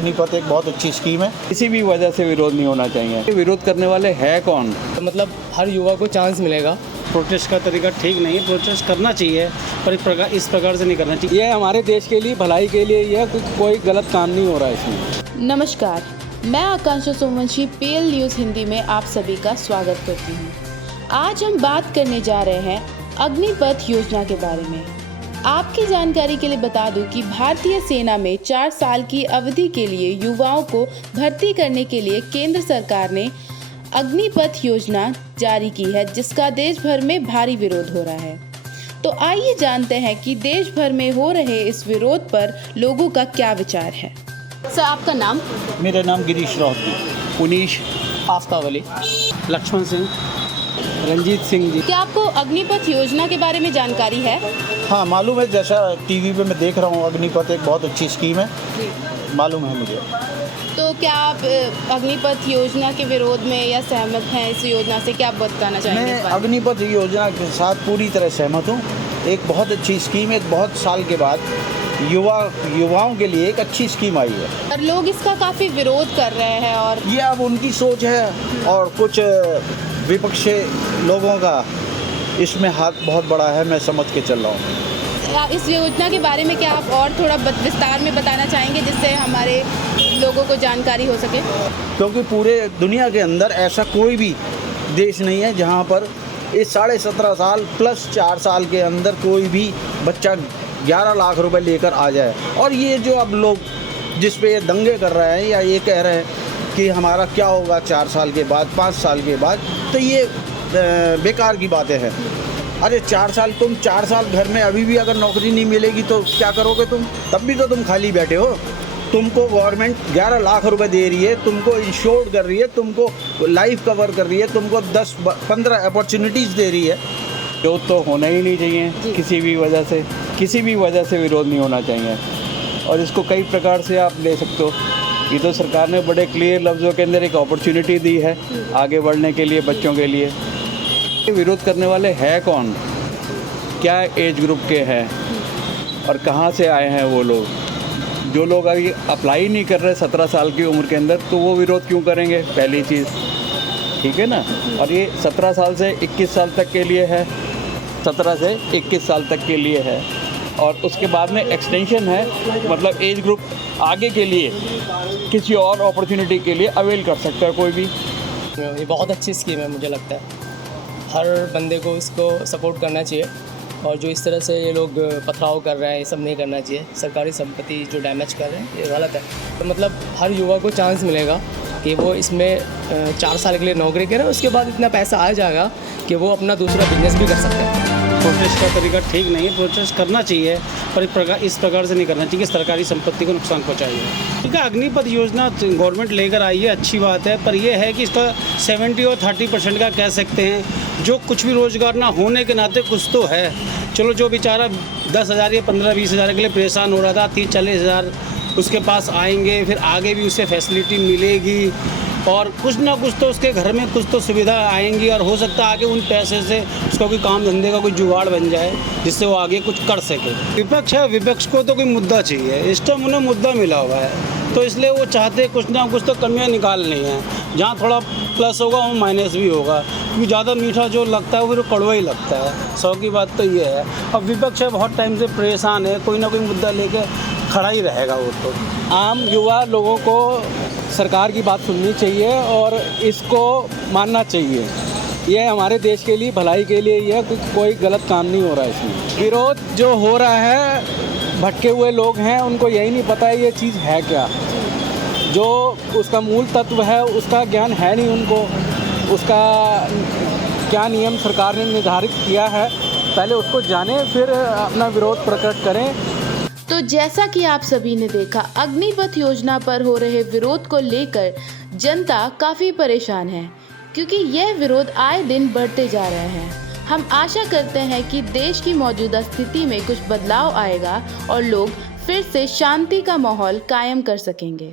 अग्निपथ एक बहुत अच्छी स्कीम है। किसी भी वजह से विरोध नहीं होना चाहिए। विरोध करने वाले है कौन? तो मतलब हर युवा को चांस मिलेगा। प्रोटेस्ट का तरीका ठीक नहीं है, प्रोटेस्ट करना चाहिए पर इस प्रकार से नहीं करना चाहिए। ये हमारे देश के लिए, भलाई के लिए यह कोई गलत काम नहीं हो रहा है इसमें। नमस्कार, मैं आकांक्षा सोमवंशी पीएल न्यूज़ हिंदी में आप सभी का स्वागत करती हूँ। आज हम बात करने जा रहे हैं अग्निपथ योजना के बारे में। आपकी जानकारी के लिए बता दूं कि भारतीय सेना में 4 साल की अवधि के लिए युवाओं को भर्ती करने के लिए केंद्र सरकार ने अग्निपथ योजना जारी की है, जिसका देश भर में भारी विरोध हो रहा है। तो आइए जानते हैं कि देश भर में हो रहे इस विरोध पर लोगों का क्या विचार है। सर, आपका नाम? मेरा नाम गिरीश राउत, पुनीश, आफ्ताब अली, लक्ष्मण सिंह, रंजीत सिंह जी। क्या आपको अग्निपथ योजना के बारे में जानकारी है? हाँ मालूम है, जैसा टीवी पे मैं देख रहा हूँ अग्निपथ एक बहुत अच्छी स्कीम है, मालूम है मुझे। तो क्या आप अग्निपथ योजना के विरोध में या सहमत हैं इस योजना से? क्या आप बताना चाहेंगे मैं इस बारे में? अग्निपथ योजना के साथ पूरी तरह सहमत हूँ। एक बहुत अच्छी स्कीम है, एक बहुत साल के बाद युवाओं के लिए एक अच्छी स्कीम आई है। और लोग इसका काफ़ी विरोध कर रहे हैं और ये अब उनकी सोच है और कुछ विपक्षी लोगों का इसमें हाथ बहुत बड़ा है, मैं समझ के चल रहा हूँ। इस योजना के बारे में क्या आप और थोड़ा विस्तार में बताना चाहेंगे, जिससे हमारे लोगों को जानकारी हो सके? क्योंकि पूरे दुनिया के अंदर ऐसा कोई भी देश नहीं है जहाँ पर इस 17.5 साल प्लस 4 साल के अंदर कोई भी बच्चा 11 लाख रुपए लेकर आ जाए। और ये जो अब लोग जिस पे ये दंगे कर रहे हैं या ये कह रहे हैं कि हमारा क्या होगा 4 साल के बाद, 5 साल के बाद, तो ये बेकार की बातें हैं। अरे 4 साल घर में अभी भी अगर नौकरी नहीं मिलेगी तो क्या करोगे तुम? तब भी तो तुम खाली बैठे हो। तुमको गवर्नमेंट 11 लाख रुपए दे रही है, तुमको इंश्योर्ड कर रही है, तुमको लाइफ कवर कर रही है, तुमको 10-15 अपॉर्चुनिटीज़ दे रही है। विरोध तो होना ही नहीं चाहिए। किसी भी वजह से विरोध नहीं होना चाहिए। और इसको कई प्रकार से आप ले सकते हो। ये तो सरकार ने बड़े क्लियर लफ्ज़ों के अंदर एक अपॉर्चुनिटी दी है आगे बढ़ने के लिए, बच्चों के लिए। विरोध करने वाले है कौन? क्या एज ग्रुप के हैं और कहाँ से आए हैं वो लोग? जो लोग अभी अप्लाई नहीं कर रहे 17 साल की उम्र के अंदर, तो वो विरोध क्यों करेंगे? पहली चीज़, ठीक है ना। और ये 17 साल से 21 साल तक के लिए है, 17 से 21 साल तक के लिए है। और उसके बाद में एक्सटेंशन है, मतलब एज ग्रुप आगे के लिए किसी और अपॉर्चुनिटी के लिए अवेल कर सकता है कोई भी। ये बहुत अच्छी स्कीम है, मुझे लगता है हर बंदे को इसको सपोर्ट करना चाहिए। और जो इस तरह से ये लोग पथराव कर रहे हैं, ये सब नहीं करना चाहिए। सरकारी संपत्ति जो डैमेज कर रहे हैं, ये गलत है। तो मतलब हर युवा को चांस मिलेगा कि वो इसमें 4 साल के लिए नौकरी करें, उसके बाद इतना पैसा आ जाएगा कि वो अपना दूसरा बिजनेस भी कर सकते हैं। प्रोटेस्ट का तरीका ठीक नहीं है, प्रोटेस्ट करना चाहिए पर इस प्रकार से नहीं करना चाहिए कि सरकारी संपत्ति को नुकसान पहुँचाइए। ठीक है, अग्निपथ योजना गवर्नमेंट लेकर आई है, अच्छी बात है, पर यह है कि इसका 70 और 30% का कह सकते हैं। जो कुछ भी रोज़गार ना होने के नाते कुछ तो है। चलो, जो बेचारा 10,000 या 15-20 हज़ार के लिए परेशान हो रहा था, 30-40 हज़ार उसके पास आएंगे, फिर आगे भी उसे फैसिलिटी मिलेगी और कुछ ना कुछ तो उसके घर में कुछ तो सुविधा आएंगी और हो सकता है आगे उन पैसे से उसका कोई काम धंधे का कोई जुगाड़ बन जाए जिससे वो आगे कुछ कर सके। विपक्ष है, विपक्ष को तो कोई मुद्दा चाहिए। इस टाइम उन्हें मुद्दा मिला हुआ है, तो इसलिए वो चाहते कुछ ना कुछ तो कमियाँ निकालनी हैं। जहाँ थोड़ा प्लस होगा वहाँ माइनस भी होगा, क्योंकि ज़्यादा मीठा जो लगता है वो कड़वा ही लगता है। 100 की बात तो ये है। अब विपक्ष है, बहुत टाइम से परेशान है, कोई ना कोई मुद्दा लेके खड़ा ही रहेगा वो तो। आम युवा लोगों को सरकार की बात सुननी चाहिए और इसको मानना चाहिए। ये हमारे देश के लिए, भलाई के लिए यह कोई गलत काम नहीं हो रहा है इसमें। विरोध जो हो रहा है, भटके हुए लोग हैं, उनको यही नहीं पता है ये चीज़ है क्या। जो उसका मूल तत्व है उसका ज्ञान है नहीं उनको, उसका क्या नियम सरकार ने निर्धारित किया है, पहले उसको जाने फिर अपना विरोध प्रकट करें। तो जैसा कि आप सभी ने देखा, अग्निपथ योजना पर हो रहे विरोध को लेकर जनता काफ़ी परेशान है, क्योंकि यह विरोध आए दिन बढ़ते जा रहे हैं। हम आशा करते हैं कि देश की मौजूदा स्थिति में कुछ बदलाव आएगा और लोग फिर से शांति का माहौल कायम कर सकेंगे।